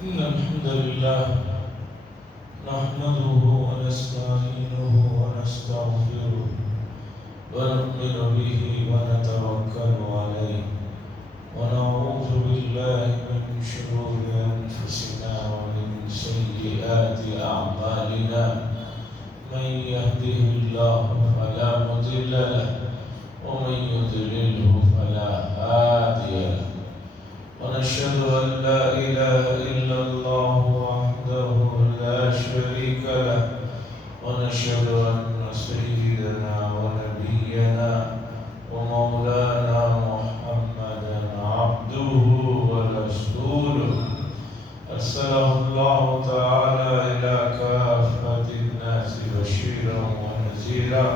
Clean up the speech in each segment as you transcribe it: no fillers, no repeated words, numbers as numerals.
إن الحمد لله نحمده ونستعينه ونستغفره ونؤمن به ونتوكل عليه ونعوذ بالله من شرور أنفسنا ومن سيئات أعمالنا من يهده الله فلا مضل له ومن يضلله فلا هادي له ونشهد أن لا إله إلا الله وحده لا شريك له ونشهد أن سيدنا ونبينا ومولانا محمدا عبده ورسوله أرسله الله تعالى إلى كافة الناس بشيرا ونذيرا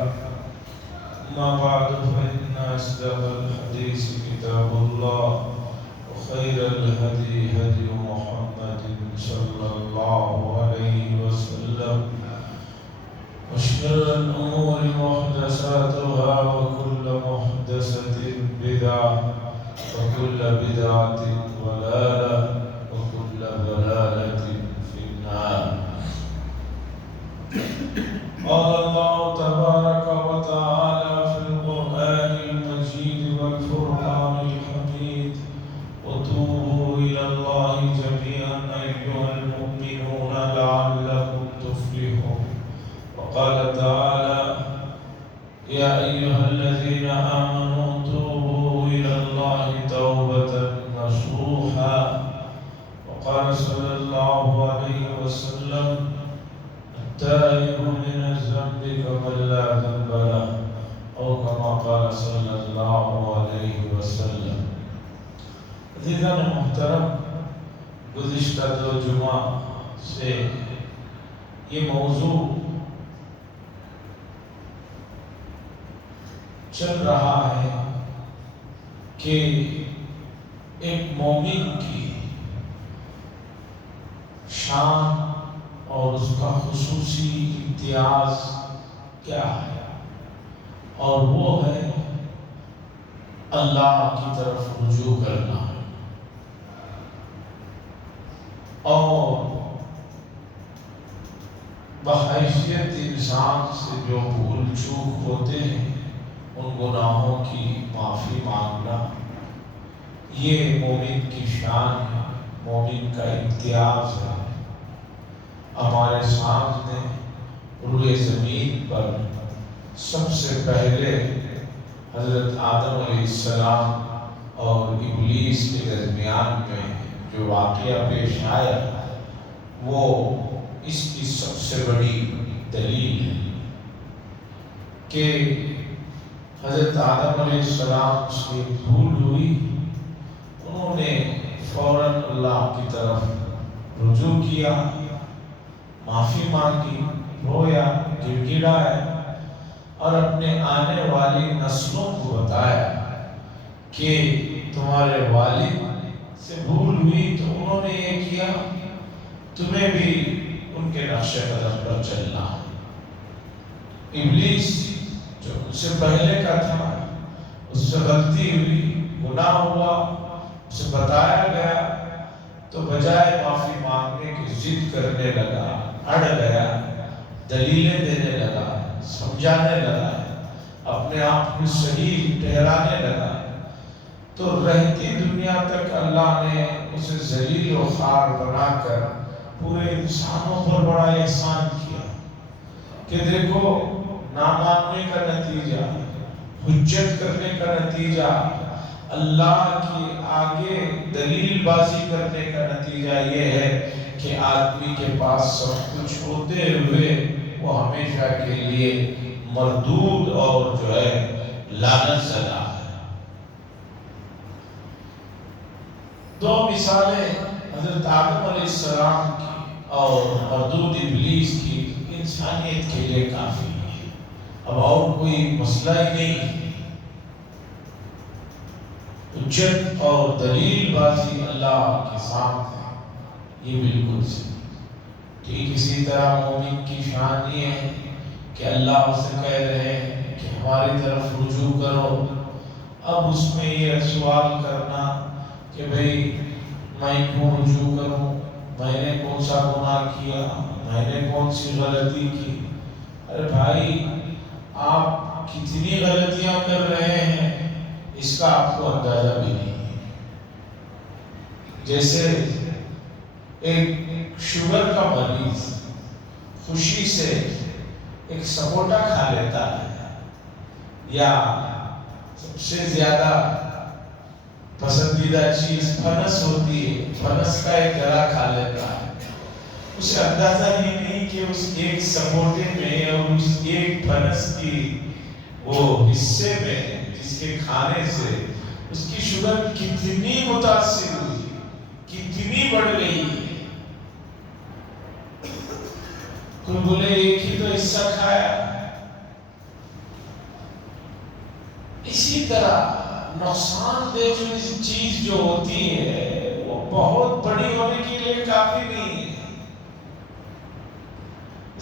أما بعد فإن أصدق الحديث كتاب الله وخير الهدي هدي محمد صلى الله عليه وسلم وشر الأمور محدثاتها وكل محدثة بدعة وكل بدعة ضلالة وكل ضلالة في النار. قال الله تبارك وتعالى في القرآن المجيد والفرقان الحميد وتوبوا إلى الله جميعا أيها المؤمنون لعلكم تفلحون. وقال تعالى يا أيها الذين آمنوا توبوا إلى الله توبة نصوحا. وقال صلى الله عليه وسلم التائب من الذنب كمن لا ذنب له أو كما قال صلى الله عليه وسلم. عزیزان محترم، گزشتہ 2 جمعہ سے یہ موضوع چل رہا ہے کہ ایک مومن کی شان اور اس کا خصوصی امتیاز کیا ہے، اور وہ ہے اللہ کی طرف رجوع کرنا اور بحیثیت انسان سے جو بھول چوک ہوتے ہیں ان گناہوں کی معافی مانگنا. یہ مومن کی شان ہے، مومن کا امتیاز ہے. ہمارے سامنے روئے زمین پر سب سے پہلے حضرت آدم علیہ السلام اور ابلیس کے درمیان میں جو واقعہ پیش آیا وہ اس کی سب سے بڑی دلیل ہے کہ حضرت آدم علیہ السلام سے بھول ہوئی. انہوں نے فوراً اللہ کی طرف رجوع کیا، معافی مانگی، رویا، گڑ گڑایا اور اپنے آنے والی نسلوں کو بتایا کہ تمہارے والد سے بھول ہوئی تو انہوں نے یہ کیا، تمہیں بھی ان کے نقش قدم پر چلنا. ابلیس جو اس سے پہلے کا تھا، اس سے غلطی ہوئی، گناہ ہوا، اسے بتایا گیا تو بجائے معافی مانگنے کی ضد کرنے لگا، اڑ گیا، دلیلیں دینے لگا، سمجھانے لگا، اپنے آپ کو صحیح ٹھہرانے لگا. تو رہتی دنیا تک اللہ نے اسے ذلیل و خوار بنا کر پورے انسانوں پر بڑا احسان کیا کہ دیکھو نہ ماننے کا نتیجہ، حجت کرنے کا نتیجہ، اللہ کے آگے دلیل بازی کرنے کا نتیجہ یہ ہے کہ آدمی کے پاس سب کچھ ہوتے ہوئے وہ ہمیشہ کے لیے مردود اور جو ہے لعنت زدہ ہے. 2 مثالیں حضرت آدم علیہ السلام کی اور مردود ابلیس کی انسانیت کے لیے کافی ہے. اب اور کوئی مسئلہ ہی نہیں. حجت اور دلیل بازی اللہ کے سامنے یہ بالکل صحیح. ٹھیک اسی طرح مومن کی شان یہ ہے کہ اللہ اسے کہہ رہے ہیں کہ ہماری طرف رجوع کرو. اب اس میں یہ سوال کرنا کہ بھئی میں کیوں رجوع کروں، میں نے کون سا گناہ کیا، میں نے کون سی غلطی کی؟ ارے بھائی آپ کتنی غلطیاں کر رہے ہیں اس کا آپ کو اندازہ بھی نہیں ہے۔ جیسے ایک شوگر کا مریض خوشی سے ایک سپوٹا کھا لیتا ہے، یا سب سے زیادہ پسندیدہ چیز پھنس ہوتی ہے، پھنس کا ایک گرا کھا لیتا ہے، اسے اندازہ ہی نہیں کہ اس ایک سپوٹے میں اور اس ایک پھنس کی وہ حصے میں جس کے کھانے سے اس کی شوگر کتنی متاثر ہوئی، کتنی بڑھ گئی۔ کوئی بولے ایک ہی تو حصہ کھایا۔ اسی طرح نقصان دہ جو چیز جو ہوتی ہے وہ بہت بڑی ہونے کے لیے کافی نہیں ہے۔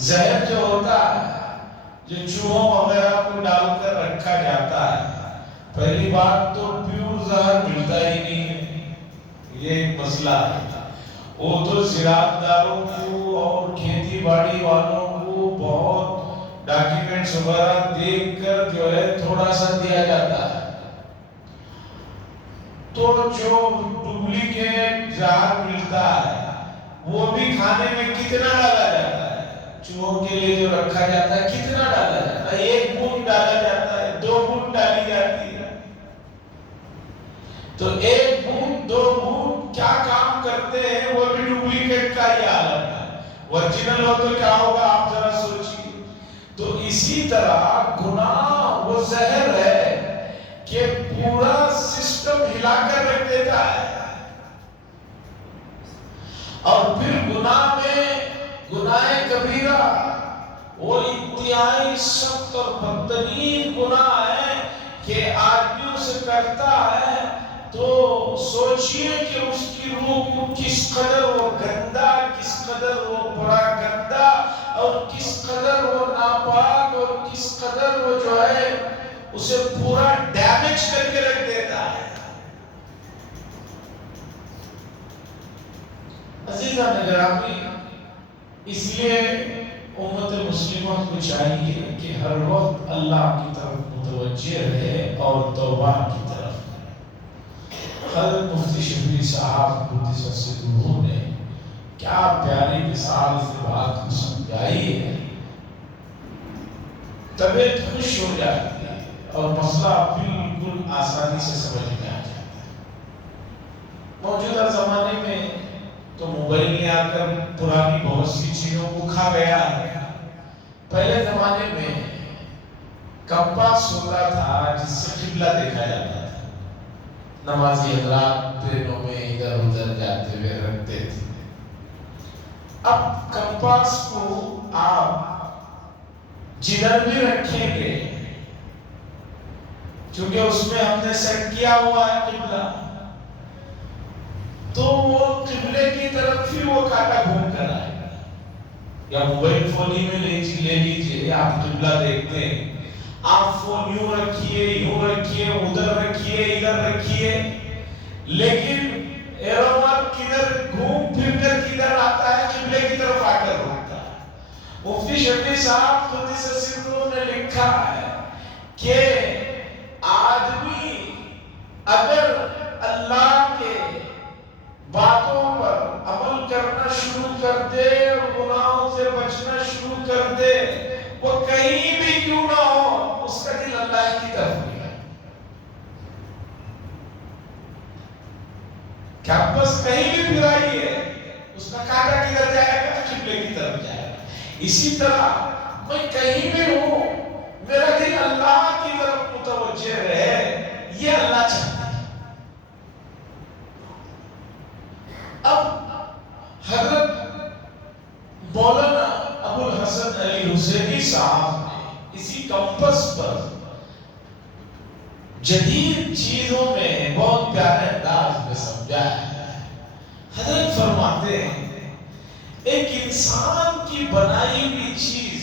زہر جو ہوتا ہے، جو چوہوں وغیرہ کو ڈال کر رکھا جاتا ہے، پہلی بات تو پیور زہر ملتا ہی نہیں ہے، یہ ایک مسئلہ ہے۔ وہ تو زراعت داروں کو اور کھیتی باڑی والوں کو بہت ڈاکیومنٹس وغیرہ دیکھ کر جو ہے تھوڑا سا دیا جاتا ہے۔ تو جو ڈپلیکیٹ زہر ملتا ہے وہ بھی کھانے میں کتنا ڈالا جاتا ہے، چوہوں کے لیے جو رکھا جاتا ہے کتنا ڈالا جاتا ہے؟ 1 بوند ڈالا جاتا ہے، 2 بوند ڈالی جاتی ہے۔ تو 1 بوند 2 بوند کیا کام کرتے ہیں، وہ بھی ڈپلیکیٹ کا ہی عالم ہے۔ ورجنل ہو تو کیا ہوگا آپ ذرا سوچیے۔ تو اسی طرح گناہ وہ زہر ہے کہ پورا سسٹم ہلا کر رکھ دیتا ہے، اور پھر گناہ میں گناہ کبیرہ وہ انتہائی سخت اور بدترین گناہ ہے کہ آدمی اسے کرتا ہے تو سوچئے کہ اس کی روح کو کس قدر وہ گندا، کس قدر وہ بڑا گندا، اور کس قدر وہ ناپاک، اور کس قدر وہ جو ہے اسے پورا ڈیمیج کر کے رکھ دیتا ہے۔ عزیزان گرامی، اس لیے امت مسلمہ کو چاہیے کہ ہر وقت اللہ کی طرف متوجہ رہے اور توبہ کی طرف۔ حضرت مفتی شفیع صاحب قدس سرہ نے کیا پیاری مثال سے بات کو سمجھائی ہے، طبیعت خوش ہو جاتی ہے اور مسئلہ بالکل آسانی سے سمجھ میں آ جاتا ہے۔ موجودہ زمانے میں تو موبائل نے آ کر پرانی بہت سی چیزوں کو کھا گیا ہے۔ پہلے زمانے میں کمپاس ہوتا تھا جس سے قبلہ دیکھا جاتا تھا، نمازی حضرات ٹرینوں میں ادھر ادھر جاتے ہوئے رکھتے تھے۔ اب کمپاس کو آپ جدھر بھی رکھیں گے، چونکہ اس میں ہم نے سیٹ کیا ہوا ہے قبلہ، تو وہ قبلے کی طرف ہی وہ کانٹا گھوم کر آئے گا۔ یا موبائل فون ہی میں لے لیجئے، آپ قبلہ دیکھتے ہیں، آپ فون یوں رکھیے، ادھر رکھیے، ادھر رکھیے، لیکن ایرو مارک کدھر گھوم پھر کر کدھر آتا ہے؟ قبلے کی طرف آ کر رکتا ہے۔ مفتی شفیع صاحب قدس سرہ نے لکھا ہے کہ آدمی اگر اللہ کے باتوں پر عمل کرنا شروع کر دے اور گناہوں سے بچنا شروع کر دے، وہ کہیں بھی کیوں نہ ہو، اس کا دل اللہ کی طرف ہے۔ کیمپس کہیں بھی پھرائیے، اس کا کانٹا کدھر جائے گا؟ قبلے کی طرف جائے گا۔ اسی طرح میں کہیں بھی ہوں، میرا دل اللہ کی طرف متوجہ رہے، یہ اللہ چاہتا ہے۔ اب حضرت مولانا ابو الحسن علی حسینی صاحب نے اسی کمپس پر جدید چیزوں میں بہت پیارے انداز میں سمجھایا ہے۔ حضرت فرماتے ہیں ایک انسان کی بنائی ہوئی چیز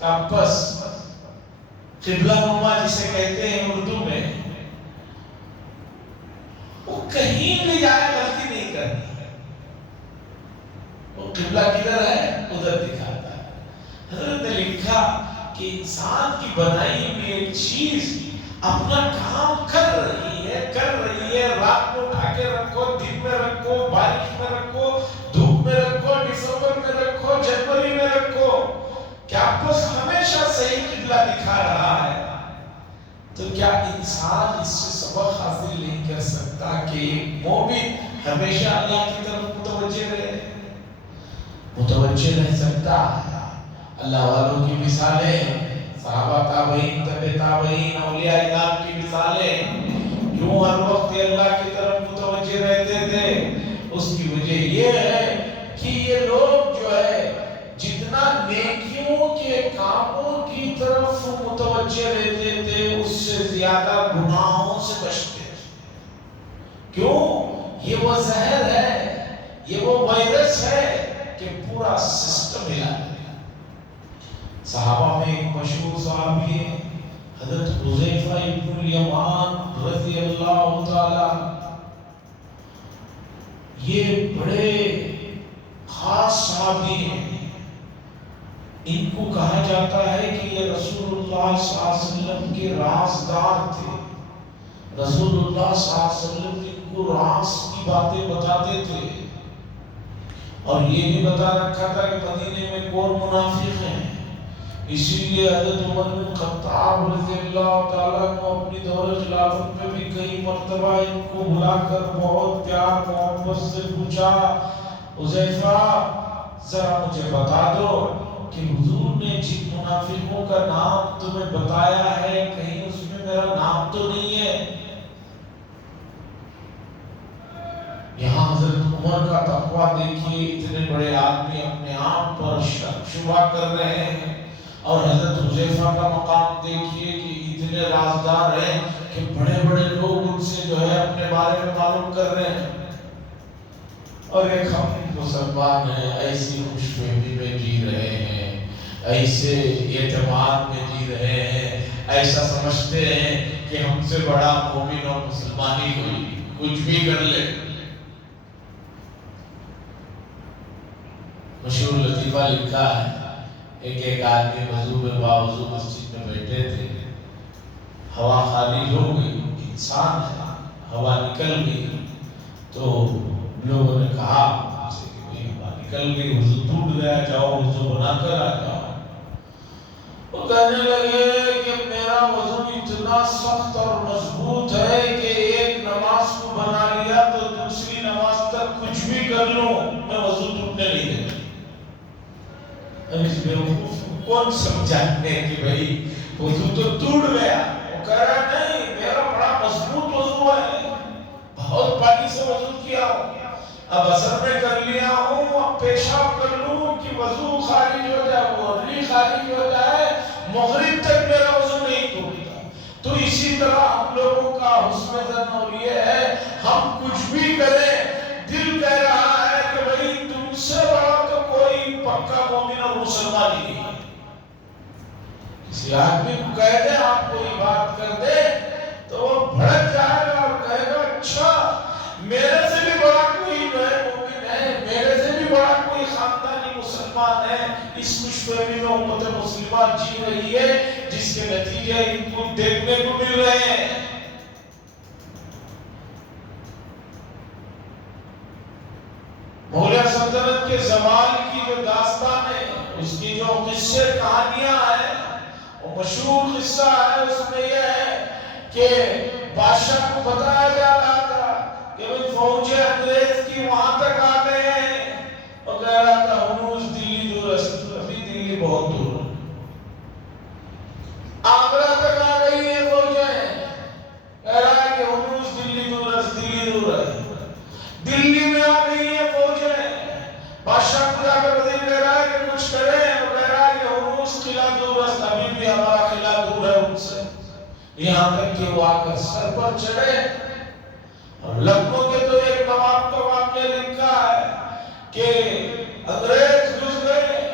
کمپس، قبلہ نما جسے کہتے ہیں اردو میں، وہ کہیں بھی جائے غلطی نہیں کرتی۔ قبلہ کدھر ہے ادھر دکھاتا ہے۔ حضرت نے لکھا کہ انسان کی بنائی ہوئی ایک چیز اپنا کام کر رہی ہے، رات کو اٹھا کے رکھو، دن میں رکھو، بارش میں رکھو، دھوپ میں رکھو، دسمبر میں رکھو، جنوری میں رکھو، کیا بس ہمیشہ صحیح قبلہ دکھا رہا ہے؟ تو کیا انسان اس سے سبق حاصل نہیں کر سکتا کہ مومن ہمیشہ اللہ کی طرف متوجہ رہ سکتا ہے؟ اللہ والوں کی مثالیں، صحابہ تابعین، تبع تابعین، اولیاء اللہ کی مثالیں کیوں ہر وقت اللہ کی طرف متوجہ رہتے تھے؟ اس کی وجہ یہ ہے کہ یہ لوگ جو ہے جتنا نیکیوں کے کاموں کی طرف متوجہ رہتے تھے اس سے زیادہ گناہوں سے بچتے تھے۔ کیوں؟ یہ وہ زہر ہے، یہ وہ وائرس ہے کہ پورا سسٹم ہلا دے۔ صحابہ میں ایک مشہور صحابی ہے حضرت حذیفہ ابن الیمان رضی اللہ تعالی۔ یہ بڑے خاص صحابی ہیں، ان کو کہا جاتا ہے کہ یہ رسول اللہ صلی اللہ علیہ وسلم کے رازدار تھے۔ رسول اللہ صلی اللہ علیہ وسلم ان کو راز کی باتیں بتاتے تھے، اور یہ بھی بتا رکھا تھا کہ مدینے میں کون منافق ہیں۔ اسی لیے حضرت عمر بن خطاب رضی اللہ تعالیٰ کو اپنی دور خلافت میں بھی کئی مرتبہ ان کو بلا کر بہت پیار محبت سے پوچھا، حذیفہ ذرا مجھے بتا دو کہ حضور نے جن منافقوں کا نام تمہیں بتایا ہے کہیں اس میں میرا نام تو نہیں ہے؟ یہاں حضرت عمر کا تقویٰ دیکھیے، اتنے بڑے آدمی اپنے آپ پر شک شبہ کر رہے ہیں، اور حضرت حذیفہ کا مقام دیکھیے کہ اتنے رازدار ہیں کہ بڑے بڑے لوگ ان سے جو ہے اپنے بارے میں معلوم کر رہے ہیں، اور ایک ہم مسلمان ہیں ایسی خوش فہمی میں جی رہے ہیں، ایسے اعتماد میں جی رہے ہیں، ایسا سمجھتے ہیں کہ ہم سے بڑا مومن اور مسلمانی کوئی کچھ بھی کر لے۔ مشہور لطیفہ لکھا ہے، ایک آدمی وضو میں باوضو مسجد میں بیٹھے تھے، ہوا خالی ہو گئی، انسان ہے، ہوا نکل گئی، تو لوگوں نے کہا کہ ہوا نکل گئی، وضو ٹوٹ گیا، جاؤ وضو بنا کر آ جاؤ۔ وہ کہنے لگے کہ میرا وضو اتنا سخت اور مضبوط ہے کہ ایک نماز کو بنا لیا تو دوسری نماز تک کچھ بھی کر لوں میں وضو ٹوٹنے نہیں دیتا۔ اب اس بیوقوف کو کون سمجھانے کہ بھئی وضو تو ٹوٹ گیا؟ وہ کہہ رہا نہیں، میرا بڑا مضبوط وضو ہے، بہت پانی سے وضو کیا ہوں، اب عصر میں کر لیا ہوں، اب پیشاب کر لوں کہ وضو خارج ہو جائے، وہ نہیں خارج ہو جائے، مغرب تک میرا وضو نہیں ٹوٹتا۔ تو اسی طرح ہم لوگوں کا حسن ظن اور یہ ہے، ہم کچھ بھی کریں دل کہہ رہا ہے کہ بھئی تم سے بڑا تو کوئی پکا مومن اور مسلمان ہی نہیں ہے۔ کسی آدمی کو کہہ دیں آپ کوئی بات کر دے تو وہ بھڑک جائے گا اور کہے گا اچھا میرے سے بھی بڑا کوئی مومن ہے، میرے سے بھی بڑا کوئی خاندانی مسلمان ہے۔ اس خوش فہمی میں امت مسلمہ جی رہی ہے جس کے نتیجے ان کو دیکھنے کو مل رہے ہیں۔ مغلیہ سلطنت کے زوال کی جو داستان ہے، اس کی جو قصے کہانیاں ہیں، وہ مشہور قصہ ہے، اس میں یہ ہے کہ بادشاہ کو بتایا جا رہا تھا کہ وہ فوجیں انگریز کی وہاں تک آ گئے ہیں، اور کہہ رہا تھا ہنوز دلی دور ہے، ابھی دلی بہت دور ہے، آگرہ تک آ گئی ہیں فوجیں، کہہ رہا ہے کہ ہنوز دلی دور ہے، دلی دور ہے، دلی میں آ گئی ہیں فوجیں، بادشاہ کو جا کر وزیر کہہ رہا ہے کہ کچھ کریں، وہ کہہ رہا ہے کہ ہنوز قلعہ دور ہے، ابھی بھی ہمارا قلعہ دور ہے ان سے، یہاں تک کہ وہ آ کر سر پر چڑھے۔ اور لکھنؤ کے تو ایک نواب کا واقعہ لکھا ہے کہ انگریز گھس گئے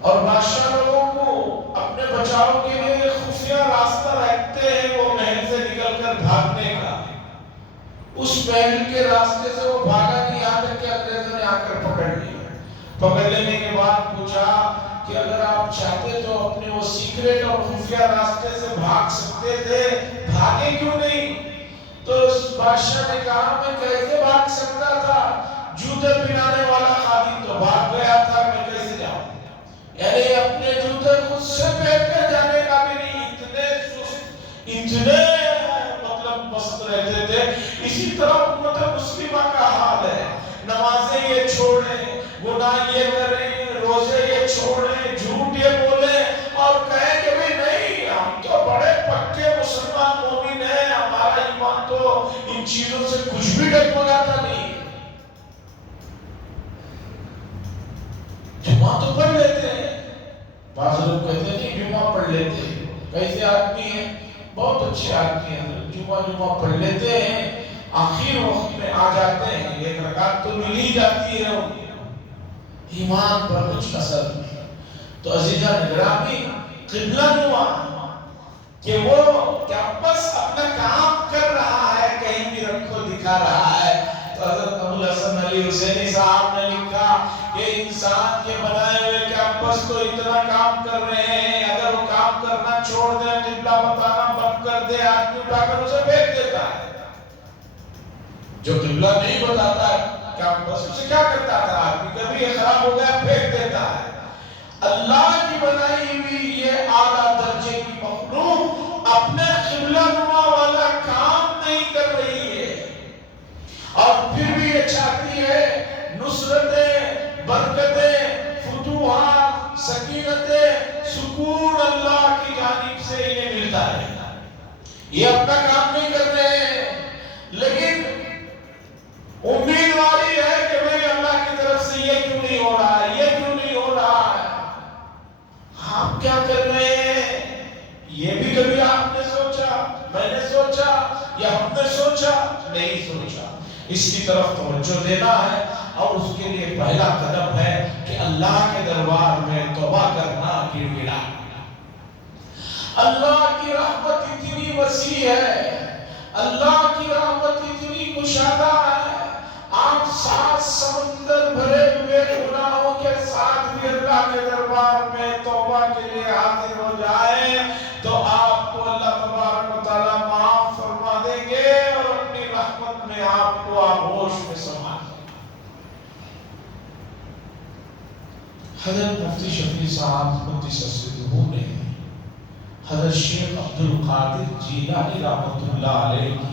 اور بادشاہ لوگوں کو اپنے بچاؤ کے لیے ایک خفیہ راستہ رکھتے ہیں وہ محل سے نکل کر بھاگنے کا، اس محل کے راستے سے وہ بھاگا نہیں، یہاں تک کہ انگریزوں نے آ کر پکڑ لیا۔ پکڑ لینے کے بعد پوچھا کہ اگر آپ چاہتے تو اپنے وہ سیکریٹ اور خفیہ راستے سے بھاگ سکتے تھے، بھاگے کیوں نہیں؟ تو اس بادشاہ نے کہا میں کیسے بھاگ سکتا تھا، جوتے پہنانے والا خادم تو بھاگ گیا تھا، میں کیسے جاؤں؟ یعنی اپنے جوتے خود سے پہن کر جانے کا بھی نہیں، اتنے سست، اتنے مطلب مست رہتے تھے۔ اسی طرح امت مسلمہ کا حال ہے، نمازیں یہ چھوڑیں، گناہ یہ کریں، روزے یہ چھوڑیں، جھوٹ یہ بولیں اور کہیں کہ بھی نہیں ہم تو بڑے پکے مسلمان مومن ہیں، ہمارا ایمان تو ان چیزوں سے کچھ بھی ڈگمگاتا نہیں۔ جمعہ تو پڑھ لیتے ہیں، بعض لوگ کہتے ہیں کہ جمعہ پڑھ لیتے ہیں، کیسے آدمی ہیں، بہت اچھے آدمی ہیں، جمعہ پڑھ لیتے ہیں، آخر وقت میں آ جاتے ہیں، ایک رکعت تو مل ہی جاتی ہے، ایمان پر کچھ اثر نہیں۔ تو عزیزان گرامی، قبلہ نما کہ وہ کیا بس اپنا کام کر رہا ہے، کہیں بھی رکھو دکھا رہا ہے۔ تو حضرت ابوالحسن علی حسینی صاحب نے لکھا کہ انسان کے بنائے ہوئے کیمپس تو اتنا کام کر رہے ہیں، اگر وہ کام کرنا چھوڑ دیں، قبلہ بتانا بند کر دے، آدمی اٹھا کر اسے پھینک دیتا ہے۔ جو قبلہ نہیں بتاتا ہے کیمپس، اسے کیا کرتا تھا آدمی؟ کبھی یہ خراب ہو گیا پھینک دیتا ہے۔ اللہ کی بنائی ہوئی یہ اعلیٰ درجے کی مخلوق اپنے قبلہ نما والا کام نہیں کر رہی ہے، اور پھر بھی یہ چاہتی ہے نصرتیں، برکتیں، فتوحات، سکینتیں، سکون اللہ کی جانب سے انہیں ملتا ہے۔ یہ اپنا کام نہیں کر رہے ہیں، لیکن امیدواری ہے کہ بھئی اللہ کی طرف سے یہ کیوں نہیں ہو رہا ہے، یہ کیوں نہیں ہو رہا ہے۔ آپ کیا کر رہے ہیں؟ یہ بھی کبھی آپ نے سوچا، میں نے سوچا، یا ہم نے سوچا؟ نہیں سوچا۔ اس کی طرف توجہ دینا ہے، اور اس کے لیے پہلا قدم ہے کہ اللہ کے دربار میں توبہ کرنا، گڑ گڑانا۔ اللہ کی رحمت اتنی وسیع ہے، اللہ کی رحمت اتنی مشاہدہ ہے، آپ 7 سمندر بھرے ہوئے گناہوں کے ساتھ بھی اللہ کے دربار میں توبہ کے لیے حاضر ہو جائیں تو آپ کو اللہ تبارک و تعالیٰ معاف فرما دیں گے، اور اپنی رحمت میں آپ کو آغوش میں سما دیں گے۔ حضرت مفتی شفیع صاحب قدس سرہ نے حضرت شیخ عبدالقادر جیلانی رحمۃ اللہ علیہ کی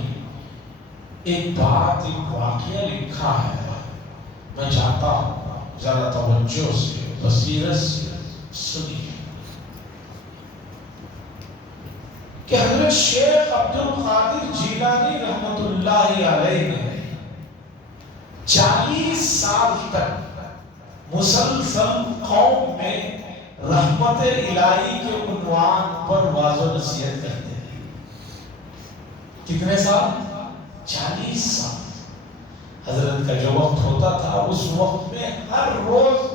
ایک بات، ایک واقعہ لکھا ہے، میں چاہتا ہوں ذرا توجہ سے، بصیرت سے سنیے کہ حضرت شیخ عبدالقادر جیلانی رحمۃ اللہ علیہ نے 40 سال تک مسلسل قوم میں رحمت الہی کے عنوان پر واعظ و نصیحت کرتے ہیں۔ کتنے سال؟ 40 سال۔ حضرت کا جو وقت ہوتا تھا، اس وقت میں ہر روز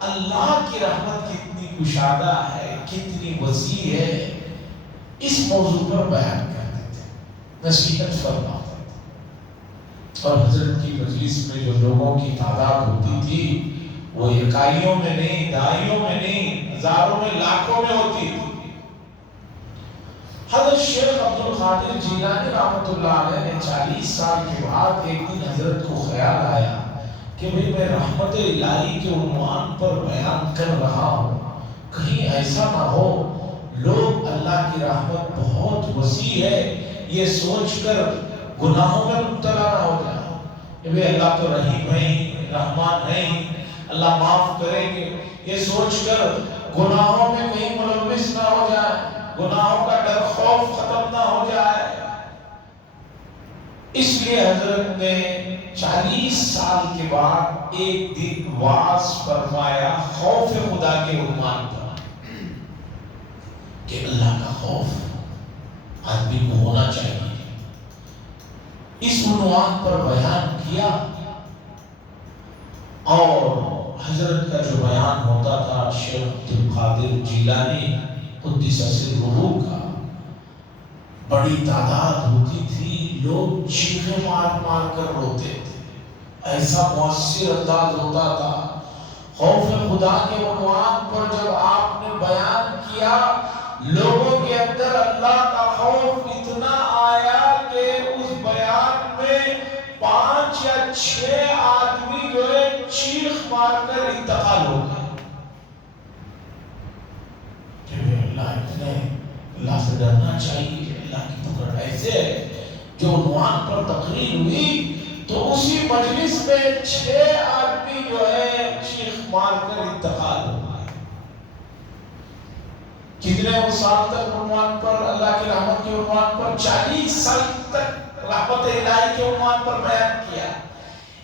اللہ کی رحمت کتنی کشادہ ہے، کتنی وسیع ہے، اس موضوع پر بیان کرتے تھے، نصیحت فرماتے تھے۔ اور حضرت کی مجلس میں جو لوگوں کی تعداد ہوتی تھی، وہ اکائیوں میں نہیں، دہائیوں میں نہیں، ہزاروں میں، لاکھوں میں ہوتی تھی۔ حضرت شیخ عبدالقادر جیلانی رحمۃ اللہ علیہ نے 40 سال کے بعد ایک دن حضرت کو خیال آیا کہ بھئی میں رحمت الہی کے عنوان پر بیان کر رہا ہوں، کہیں ایسا نہ ہو لوگ اللہ کی رحمت بہت وسیع ہے یہ سوچ کر گناہوں میں مبتلا نہ ہو جائے کہ بھئی اللہ تو رحیم ہے ہی، رحمان ہے ہی، اللہ معاف کریں گے، یہ سوچ کر گناہوں میں کہیں ملوث نہ ہو جائے، گناہوں کا ڈر خوف ختم نہ ہو جائے۔ اس لیے حضرت نے 40 سال کے بعد ایک دن وعظ فرمایا خوف خدا کے عنوان پر، کہ اللہ کا خوف آدمی کو ہونا چاہیے۔ اس عنوان پر بیان کیا، اور حضرت کا جو بیان ہوتا تھا شیخ عبدالقادر جیلانی قدس سرہ کا، بڑی تعداد ہوتی تھی، لوگ چیخیں مار مار کر روتے تھے، ایسا مؤثر انداز ہوتا تھا، خوف خدا کے عنوان پر جب آپ نے بیان کیا، لوگوں کے اندر اللہ کا خوف اتنا آیا کہ اس بیان میں 5 یا 6 آدمی جو ہے چیخ مار کر انتقال ہو گئے۔ اللہ سے ڈرنا چاہیے، اللہ کی پکڑ ایسے ہے۔ جو عنوان پر تقریر ہوئی تو اسی مجلس میں 6 آدمی جو ہے چیخ مار کر انتقال ہو گئے۔ کتنے سال تک عنوان پر، اللہ کی رحمت کے عنوان پر 40 سال تک رحمت الہی کے عنوان پر بیان کیا۔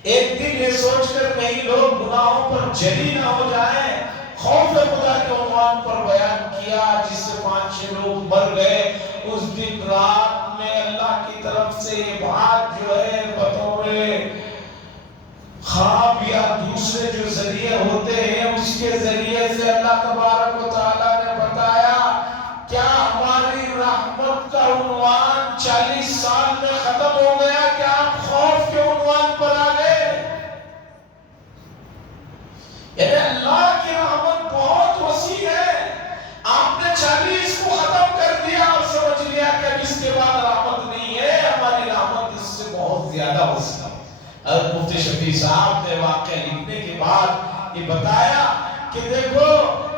ایک دن یہ سوچ کر کہیں لوگ گناہوں پر جری نہ ہو جائیں، خوف خدا کے عنوان پر بیان کیا، جس سے 5-6 لوگ مر گئے۔ اس دن رات میں اللہ کی طرف سے یہ بات جو ہے بطور خواب یا دوسرے جو ذریعے ہوتے ہیں اس کے ذریعے سے اللہ تبارک و تعالیٰ نے بتایا، کیا ہماری رحمت کا عنوان 40 سال میں ختم ہو گیا کہ آپ خوف کے عنوان پر آ گئے؟ یعنی اللہ کی رحمت بہت وسیع ہے، آپ نے 40 کو ختم کر دیا اور سمجھ لیا کہ اب اس کے بعد رحمت نہیں ہے۔ ہماری رحمت اس سے بہت زیادہ وسیع ہے۔ حضرت مفتی شفیع صاحب نے واقعہ لکھنے کے بعد یہ بتایا کہ دیکھو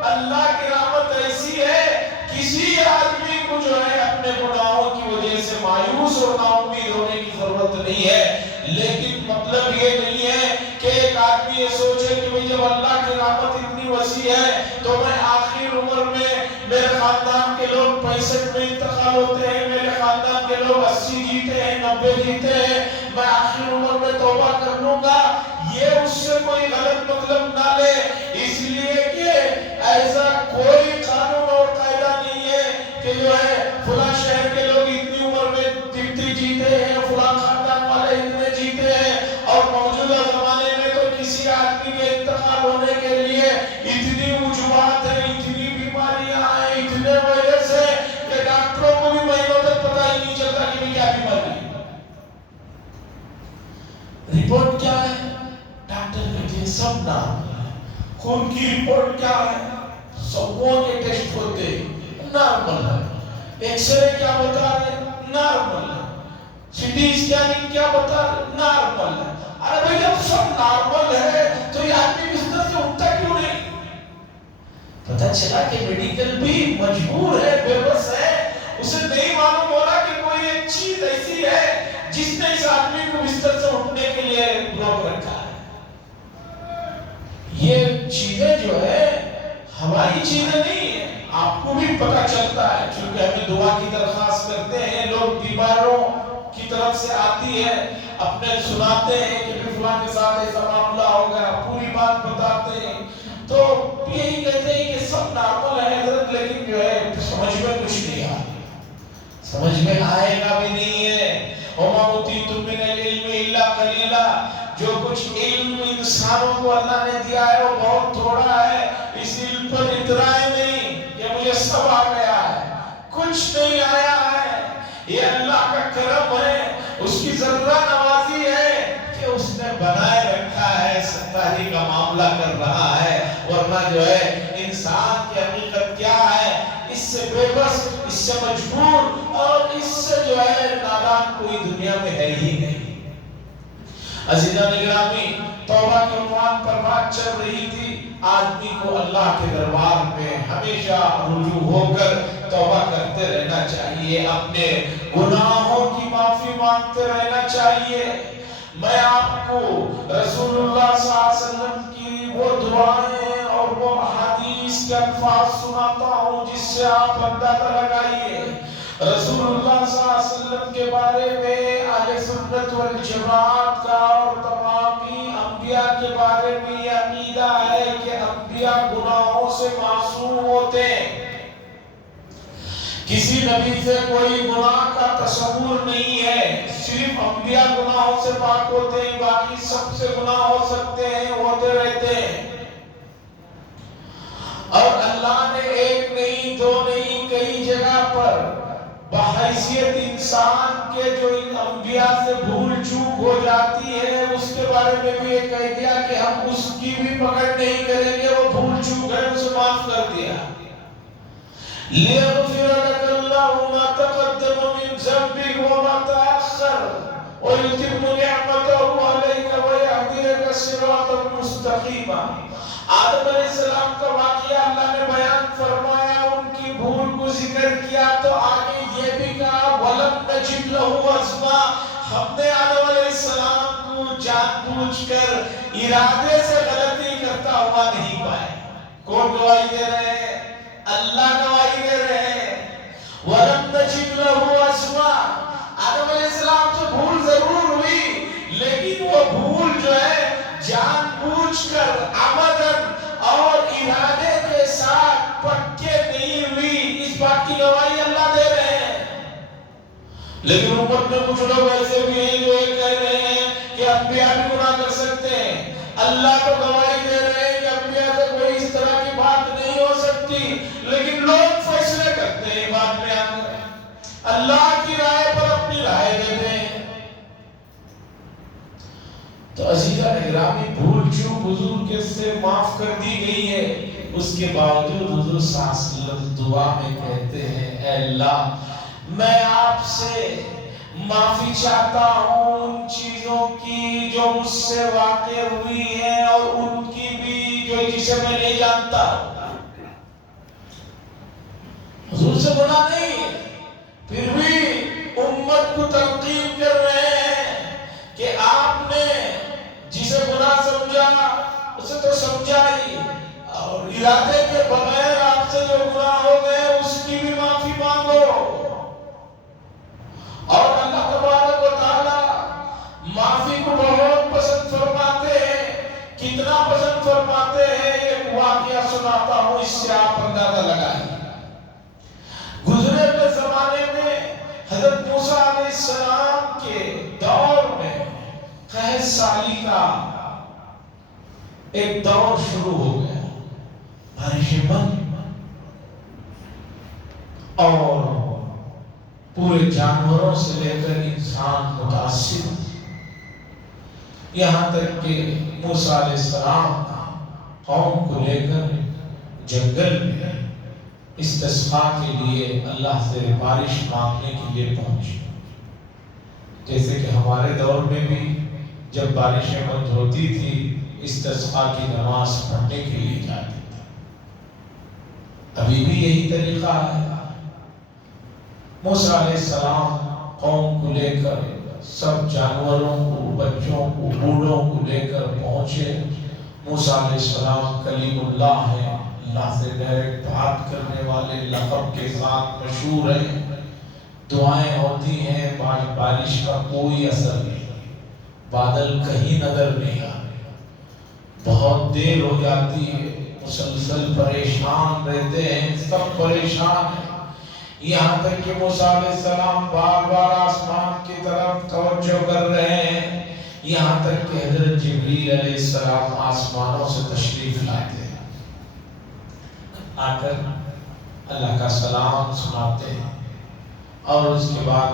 اللہ کی رحمت ایسی ہے، کسی آدمی کو جو ہے اپنے گناہوں کی وجہ سے مایوس اور نا امید ہونے کی ضرورت نہیں ہے۔ لیکن مطلب یہ نہیں ہے کہ ایک آدمی یہ سوچے کہ جب اللہ کی رحمت اتنی وسیع ہے تو میں آخر عمر میں، میرے خاندان کے لوگ 65 میں انتقال ہوتے ہیں، میرے خاندان کے لوگ 80 جیتے ہیں، 90 جیتے ہیں، میں آخر عمر میں توبہ کر لوں گا۔ یہ اس سے کوئی غلط مطلب نہ لے، اس لیے کہ ایسا کوئی قانون اور قاعدہ نہیں ہے کہ جو ہے فلاں شہر کے لوگ اتنی عمر میں اتنے جیتے ہیں، فلاں خاندان والے اتنے جیتے ہیں، اور موجودہ زمانے میں تو کسی آدمی کے انتقال ہونے کے لیے اتنی وجوہات ہیں، اتنی بیماریاں ہیں، اتنے وائرس ہیں کہ ڈاکٹروں کو بھی مہینوں تک پتہ ہی نہیں چلتا کہ کیا بیماری ہے۔ رپورٹ کیا ہے؟ ڈاکٹر کہتے ہیں سب نارمل ہے۔ خون کی رپورٹ کیا ہے؟ سبوں کے ٹیسٹ ہوتے ہیں نارمل ہے۔ ایکس رے کیا بتا رہے ہیں؟ نارمل ہے۔ سی ٹی اسکیننگ کیا بتا رہے ہیں؟ نارمل ہے۔ ارے بھئی جب سب نارمل ہے تو یہ آدمی بستر سے اٹھتا کیوں نہیں؟ پتہ چلا کہ میڈیکل بھی مجبور ہے، بے بس ہے، اسے نہیں معلوم ہو رہا کہ کوئی ایک چیز ایسی ہے جس نے اس آدمی کو بستر سے اٹھنے کے لیے روک رکھا ہے۔ یہ چیزیں جو ہے ہماری چیزیں نہیں ہیں، آپ کو بھی پتہ چلتا ہے، چونکہ ہمیں دعا کی درخواست کرتے ہیں، لوگ بیماروں کی طرف سے آتی ہے، اپنے سناتے ہیں کہ فلاں کے ساتھ ایسا معاملہ ہو گیا، پوری بات بتاتے ہیں، تو یہی کہتے ہیں کہ سب نارمل ہے حضرت، لیکن جو ہے سمجھ میں کچھ نہیں آتا، سمجھ میں آئے گا بھی نہیں ہے۔ وَمَا أُوتِيتُم مِّنَ الْعِلْمِ إِلَّا قَلِيلًا، جو کچھ علم انسانوں کو اللہ نے دیا ہے وہ بہت تھوڑا ہے۔ اس علم پر اترائے نہیں کہ مجھے سب آ گیا ہے، کچھ نہیں آیا ہے۔ یہ اللہ کا کرم ہے، اس کی ذرہ نوازی ہے کہ اس نے بنائے رکھا ہے، ستاری کا معاملہ کر رہا ہے، ورنہ جو ہے انسان کی حقیقت کیا ہے، اس سے بے بس، اس سے مجبور اور اس سے جو ہے نادان کوئی دنیا میں ہے ہی نہیں۔ عزیزان گرامی، توبہ کے عنوان پر بات چل رہی تھی۔ آدمی کو اللہ کے دربار میں ہمیشہ رجوع ہو کر توبہ کرتے رہنا چاہیے، اپنے گناہوں کی معافی مانگتے رہنا چاہیے۔ میں آپ کو رسول اللہ صلی اللہ علیہ وسلم کی وہ دعائیں اور وہ حدیث کے الفاظ سناتا ہوں جس سے آپ اندازہ لگائیے۔ رسول اللہ صلی اللہ علیہ وسلم کے بارے میں اہل سنت والجماعت کا اور تمامی انبیاء کے بارے میں یہ عقیدہ ہے کہ انبیاء گناہوں سے معصوم ہوتے ہیں، کسی نبی سے کوئی گناہ کا تصور نہیں ہے، صرف انبیاء گناہوں سے پاک ہوتے ہیں، باقی سب سے گناہ ہو سکتے ہیں، ہوتے رہتے ہیں۔ اور اللہ نے ایک نہیں، دو نہیں، کئی جگہ پر بحیثیت انسان کے جو ان انبیاء سے بھول چوک ہو جاتی ہے اس کے کے بارے میں بھی یہ کہہ دیا کہ ہم اس کی بھی پکڑ نہیں کریں گے، وہ بھول چوک ہے اسے معاف کر دیا۔ لِيَغْفِرَ لَكَ اللَّهُ مَا تَقَدَّمَ مِنْ ذَنبِكَ وَمَا تَأَخَّرَ وَيُتِمُّ نِعْمَتَهُ عَلَيْكَ وَيَهْدِيَكَ صِرَاطًا مُسْتَقِيمًا۔ آدم علیہ السلام کا واقعہ اللہ نے بیان فرمایا، ان کی بھول کو ذکر کیا، تو آگے یہ بھی کہا وَلَمْ نَجِدْ لَهُ عَزْمًا، ہم نے آدم علیہ السلام کو جان بوجھ کر ارادے سے غلطی کرتا ہوا نہیں پائے۔ کون گواہی دے رہے ہیں؟ اللہ گواہی دے رہے ہیں۔ وَلَمْ نَجِدْ لَهُ عَزْمًا، آدم علیہ السلام سے بھول ضرور ہوئی، لیکن وہ بھول جو ہے جان بوجھ کر عمدن اور ارادے کے ساتھ پکے نہیں ہوئی، اس بات کی گواہی اللہ دے رہے ہیں۔ لیکن امت میں کچھ لوگ ایسے بھی ہیں جو یہ کہہ رہے ہیں کہ انبیاء بھی گناہ کر سکتے ہیں۔ اللہ تو گواہی دے رہے ہیں کہ انبیاء سے کوئی اس طرح کی بات نہیں ہو سکتی، لیکن لوگ فیصلے کرتے ہیں بعد میں آ کر، اللہ کی رائے پر اپنی رائے دیتے ہیں۔ تو عزیزہ اکرامی، بھول چوک حضور کے سے معاف کر دی گئی ہے، اس کے باوجود حضور صلی اللہ علیہ وسلم دعا میں کہتے ہیں اے اللہ میں آپ سے معافی چاہتا ہوں ان چیزوں کی جو مجھ سے واقع ہوئی ہیں اور ان کی بھی جو جسے میں نہیں جانتا۔ حضور سے گناہ نہیں ہے، پھر بھی امت کو تلقین کر رہے ہیں کہ آپ نے جسے گناہ سمجھا اسے تو سمجھا ہی، اور ارادے کے بغیر آپ سے جو گناہ ہو گئے اس کی بھی معافی مانگو۔ اور اللہ تبارک و تعالی معافی کو بہت پسند فرماتے ہیں۔ کتنا پسند فرماتے ہیں ایک واقعہ سناتا ہوں، اس سے آپ اندازہ لگائیں۔ گزرے ہوئے زمانے میں حضرت موسیٰ علیہ السلام کے دور میں قحط سالی کا ایک دور شروع ہو گیا، بارشیں بند اور پورے جانوروں سے لے کر انسان متاثر، یہاں تک کہ موسیٰ علیہ السلام قوم کو لے کر جنگل میں استسقاء کے لیے اللہ سے بارش مانگنے کے لیے پہنچے۔ جیسے کہ ہمارے دور میں بھی جب بارشیں بند ہوتی تھی استسقاء کی نماز پڑھنے کے لیے جاتے تھے، ابھی بھی یہی طریقہ ہے۔ موسیٰ علیہ السلام قوم کو لے کر سب جانوروں کو، بچوں کو، بوڑھوں کو لے کر پہنچے۔ موسیٰ علیہ السلام کلیم اللہ ہے، اللہ سے ڈائریکٹ بات کرنے والے لقب کے ساتھ مشہور ہیں، دعائیں ہوتی ہیں، بارش کا کوئی اثر نہیں، بادل کہیں نظر نہیں آ رہے، بہت دیر ہو جاتی ہے، مسلسل پریشان رہتے ہیں، سب پریشان ہیں، یہاں تک کہ موسیٰ علیہ السلام بار بار آسمان کی طرف توجہ کر رہے ہیں، یہاں تک کہ حضرت جبریل علیہ السلام آسمانوں سے تشریف لاتے ہیں، آ کر اللہ کا سلام سناتے ہیں، اور اس کے بعد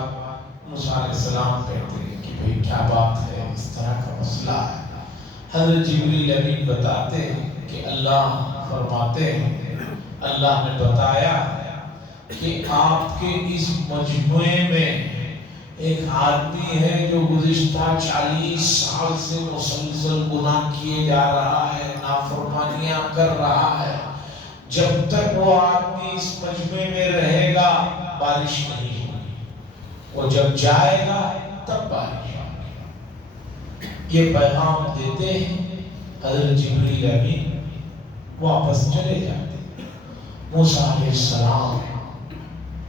موسیٰ علیہ السلام کہتے ہیں کہ بھئی کیا بات ہے، اس طرح کا مسئلہ ہے۔ حضرت جبریل امین بتاتے ہیں کہ اللہ فرماتے ہیں، اللہ نے بتایا کہ آپ کے اس مجموعے میں ایک آدمی ہے جو گزشتہ 40 سال سے مسلسل گناہ کیے جا رہا ہے، نافرمانیاں کر رہا ہے، جب تک وہ آدمی اس مجموعے میں رہے گا بارش نہیں ہوگی، وہ جب جائے گا تب بارش ہوگی۔ یہ پیغام دیتے ہیں، حضرت جبریل امین واپس چلے جاتے ہیں۔ موسیٰ علیہ السلام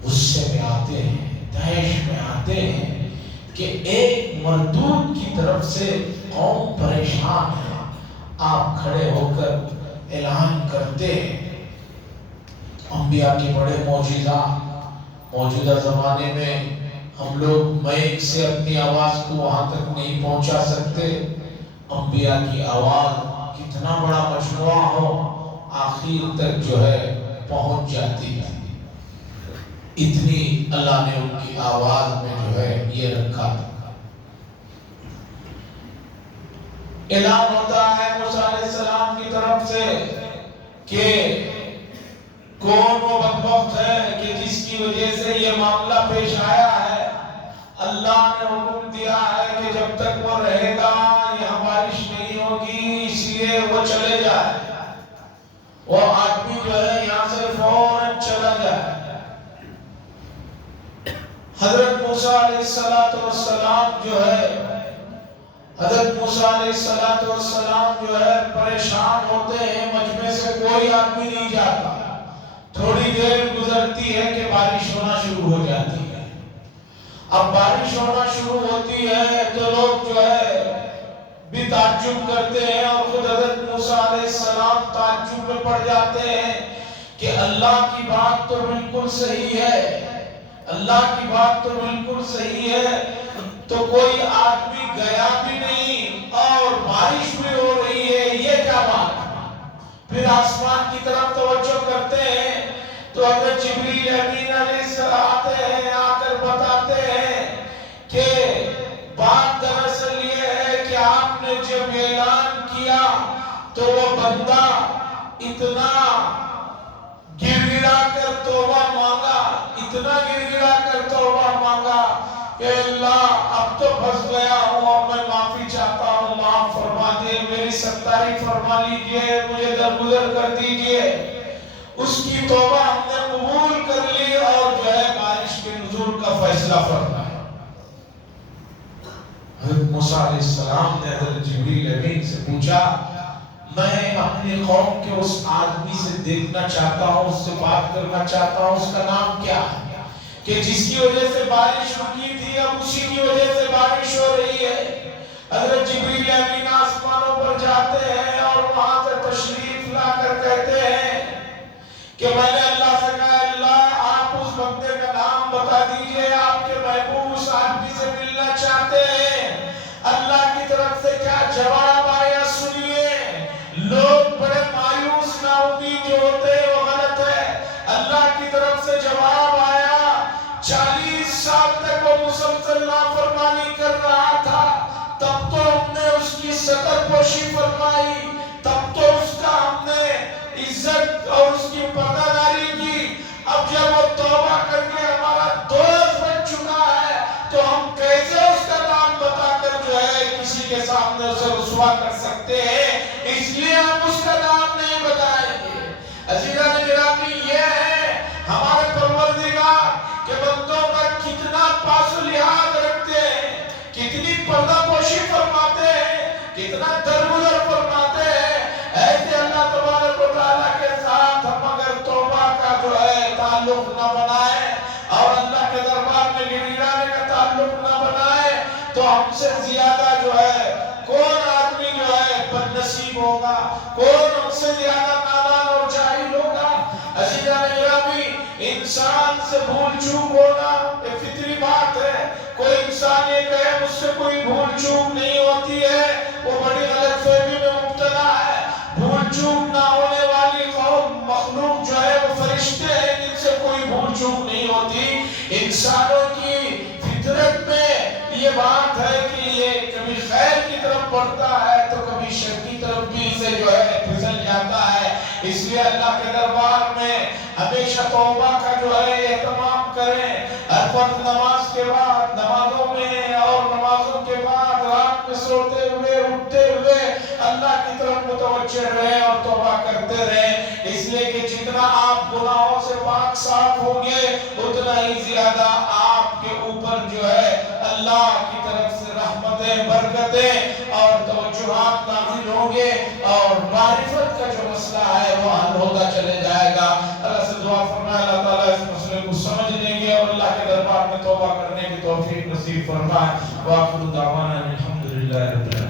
غصے میں آتے ہیں، دہش میں آتے ہیں کہ ایک مردود کی طرف سے قوم پریشان ہے، آپ کھڑے ہو کر اعلان کرتے ہیں۔ انبیاء کے بڑے معجزات، موجودہ زمانے میں ہم لوگ مائک سے اپنی آواز کو وہاں تک نہیں پہنچا سکتے، انبیاء کی آواز کتنا بڑا مجموعہ ہو آخر تک جو ہے پہنچ جاتی ہے، اتنی اللہ نے ان کی آواز میں جو ہے یہ رکھا تھا۔ اعلان ہوتا ہے موسیٰ علیہ السلام کی طرف سے کہ کون وہ بدبخت ہے کہ جس کی وجہ سے یہ معاملہ پیش آیا ہے۔ اللہ نے حکم دیا ہے کہ جب تک وہ رہے گا یہاں بارش نہیں ہوگی، اس لیے وہ چلے جائے، وہ آدمی جو ہے یہاں سے فوراً چلا جائے۔ حضرت موسیٰ علیہ السلام جو ہے حضرت موسیٰ علیہ السلام جو ہے پریشان ہوتے ہیں، مجمع سے کوئی آدمی نہیں جاتا۔ تھوڑی دیر گزرتی ہے کہ بارش ہونا شروع ہو جاتی ہے۔ اب بارش ہونا شروع ہوتی ہے تو لوگ جو ہے بھی تعجب کرتے ہیں، اور خود حضرت موسیٰ علیہ السلام تعجب میں پڑ جاتے ہیں کہ اللہ کی بات تو بالکل صحیح ہے، اللہ کی بات تو بالکل صحیح ہے، تو کوئی آدمی گیا بھی نہیں اور بارش بھی ہو رہی ہے، یہ کیا بات ہے؟ پھر آسمان کی طرف توجہ کرتے ہیں تو حضرت جبریل امین علیہ السلام آتے ہیں، آ کر بتاتے ہیں کہ بات دراصل یہ ہے کہ آپ نے جب اعلان کیا تو وہ بندہ اتنا گر گرا کر توبہ مانگا، اتنا گر گرا کر توبہ مانگا کہ اللہ اب تو پھنس گیا ہوں، اب میں معافی چاہتا ہوں، معاف فرما دے، میری ستاری فرما لیجئے، مجھے درگزر کر دیجئے۔ اس کی توبہ ہم نے قبول کر لی اور جو ہے بارش کے نزول کا فیصلہ فرمایا۔ حضرت موسیٰ علیہ السلام نے حضرت جبریل امین سے پوچھا، میں اپنی قوم کے اس آدمی سے دیکھنا چاہتا ہوں، اس سے بات کرنا چاہتا ہوں، اس کا نام کیا ہے کہ جس کی وجہ سے بارش رکی تھی اب اسی کی وجہ سے بارش ہو رہی ہے۔ حضرت جبریل امین آسمانوں پر جاتے ہیں اور وہاں سے تشریف لا کر کہتے ہیں کہ میں نے اللہ سے کہا، اللہ آپ اس بندے کا نام بتا دیجئے، آپ کے محبوب اس آدمی سے ملنا چاہتے ہیں۔ اللہ کی طرف سے کیا جواب آیا سنیے۔ لوگ بڑے مایوس نا امید جو ہوتے ہیں وہ غلط ہے۔ اللہ کی طرف سے جواب آیا، 40 سال تک وہ مسلسل نافرمانی کر رہا تھا، تب تو ہم نے اس کی ستر پوشی فرمائی، تب تو اس کا ہم نے عزت اور اس کی پردہ کی۔ اب جب وہ توبہ کر کے ہمارا دوست بن چکا ہے تو ہم کیسے اس کا نام بتا کر جو ہے کسی کے سامنے اسے رسوا کر سکتے ہیں، اس لیے ہم اس کا نام نہیں بتائیں گے۔ عزیزان گرامی، یہ ہے ہمارے پروردگار کہ بندوں کا کتنا پاس و لحاظ رکھتے ہیں، کتنی پردہ پوشی فرماتے ہیں، کتنا درگزر فرماتے ہیں۔ ایسے اللہ تبارک و تعالیٰ کے ساتھ ہم اگر توبہ کا جو ہے تعلق نہ بنائیں اور اللہ کے دربار میں گڑگڑانے کا تعلق نہ بنائیں تو ہم سے زیادہ جو ہے کون آدمی جو ہے بد نصیب ہوگا، کون ہم سے زیادہ نادان اور جاہل ہوگا۔ عزیزان گرامی، انسان سے بھول چوک ہونا ایک فطری بات ہے۔ کوئی انسان یہ کہے مجھ سے کوئی بھول چوک نہیں ہوتی ہے، وہ بڑی غلط فہمی میں مبتلا ہے۔ بھول چوک نہ ہونے والی قوم مخلوق جو ہے وہ فرشتے ہیں جن سے کوئی بھول چوک نہیں ہوتی۔ انسانوں کی فطرت میں یہ بات ہے کہ یہ کبھی خیر کی طرف بڑھتا ہے تو کبھی شر کی طرف بھی اسے جو ہے پھسل جاتا ہے۔ اس لیے اللہ کے دربار میں ہمیشہ توبہ کا جو ہے اہتمام کریں۔ ہر وقت نماز کے بعد، نمازوں میں اور نمازوں کے بعد، رات میں سوتے ہوئے اٹھتے ہوئے اللہ کی طرف متوجہ رہیں اور توبہ کرتے رہیں، اس لیے کہ جتنا آپ گناہوں سے پاک صاف ہوں گے اتنا ہی زیادہ آپ کے اوپر جو ہے اللہ کی طرف سے رحمتیں، برکتیں اور توجہات نازل ہوں گے اور معرفت کا جو مسئلہ ہے وہ حل ہوتا چلے جائے گا۔ اللہ سے دعا فرمائے اللہ تعالیٰ اس مسئلے کو سمجھنے کے اور اللہ کے دربار میں توبہ کرنے کی توفیق نصیب فرمائے۔ وآخر دعوانا الحمدللہ رب العالمین۔